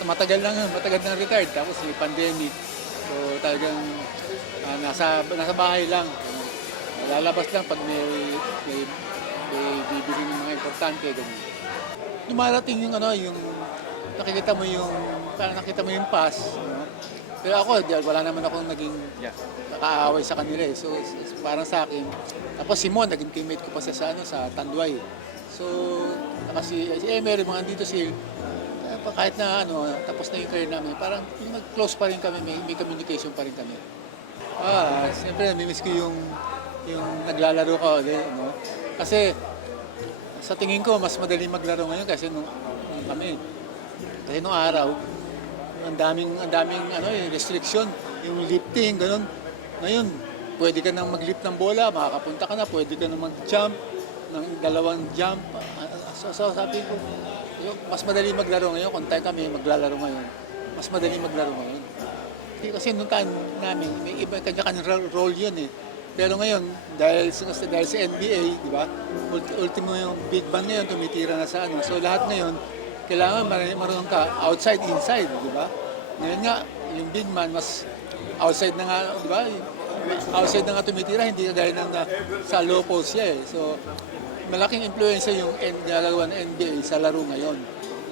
matagal nang retired, tapos may pandemic. So talagang nasa bahay lang. Lalabas lang pag may bibili ng mga importante, ganun. Dumarating yung yung nakikita mo yung, parang nakita mo yung pass, no? Pero ako, wala naman akong naging nakaaway sa kanila eh. So, parang sa akin. Tapos si Mon, naging teammate ko pa siya sa Tanduay. So, si Emery, mga dito si kahit na tapos na yung career namin, parang close pa rin kami, may communication pa rin kami. Siyempre, namimiss ko yung naglalaro ka ulit, no? Kasi, sa tingin ko, mas madali maglaro ngayon kasi nung kami. Kasi nung araw, ang daming restriction, yung lifting, ganun. Ngayon, pwede ka nang mag-lift ng bola, makakapunta ka na, pwede ka nang mag-jump ng 2 jump. So sabi ko, mas madali maglaro ngayon, kung tayo kami maglalaro ngayon, mas madali maglaro ngayon. Kasi nung time namin, may iba kanya-kanyang role yun eh. Pero ngayon, dahil sa NBA, di ba? Ultimo yung big man ngayon, tumitira na sa So lahat ngayon, kailangan marunong ka outside, inside, di ba? Ngayon nga, yung big man mas outside na nga, di ba? Outside na nga tumitira, hindi na dahil sa low post siya eh. So, malaking influence yung ginagawa ng NBA sa laro ngayon.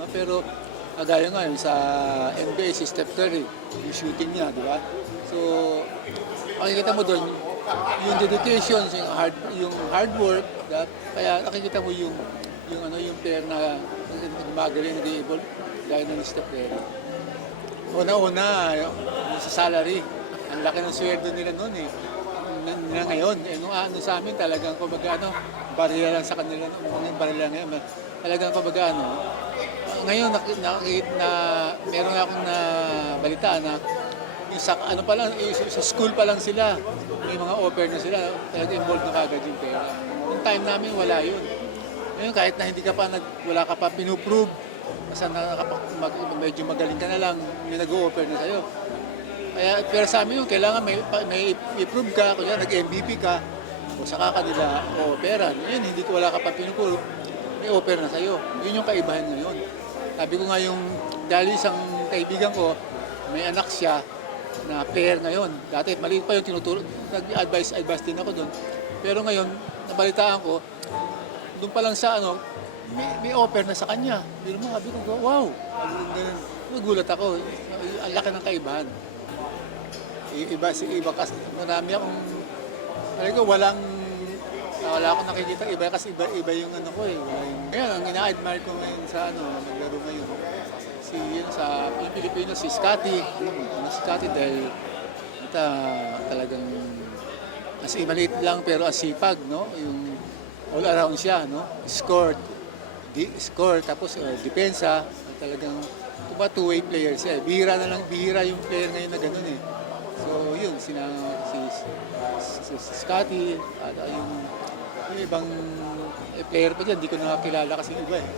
No? Pero, kagaya nga yung sa NBA, si Steph Curry, yung shooting niya, di ba? So, makikita mo doon, yung dedication, yung hard work, kaya nakikita mo yung player na magaling nag-evolve gaya ng Steph Curry. Una-una, sa salary, ang laki ng sweldo nila noon eh. Na ngayon, nung sa amin talagang barila lang sa kanila, barila ngayon, talagang ngayon meron akong na balita na yung sa school pa lang sila, may mga offer na sila, talagang involved na kagad yung pera. Yung time namin, wala yun. Ngayon, kahit na wala ka pa pinuprove, basta medyo magaling ka na lang, may nag-o-offer na sa'yo. Pero sa amin yun, kailangan may i-prove ka, kung nag-MVP ka, o saka ka nila o-offeran. Yun, wala ka pa pinuprove, may offer na sa'yo. Yun yung kaibahan ngayon. Sabi ko nga dahil isang kaibigan ko, may anak siya, na player ngayon. Dati maliit pa yung tinuturo, nag-advise din ako doon. Pero ngayon, nabalitaan ko, doon pa lang sa may offer na sa kanya. Pero sabi ko, wow! Nagulat ako. Ang laki ng kaibahan. Iba kasi marami akong, wala akong nakikita iba kasi iba yung ko eh. Ngayon, ang ina-admire ko ngayon sa naglaro ngayon. Yung Pilipino, si Scotty. Dahil talagang maliit lang pero asipag, no? Yung all around siya, no? Score, tapos depensa, talagang two-way player siya. Bihira yung player ngayon na gano'n eh. So yun, si Scotty, at yung ibang player pa dyan, hindi ko nakakilala kasi iba eh.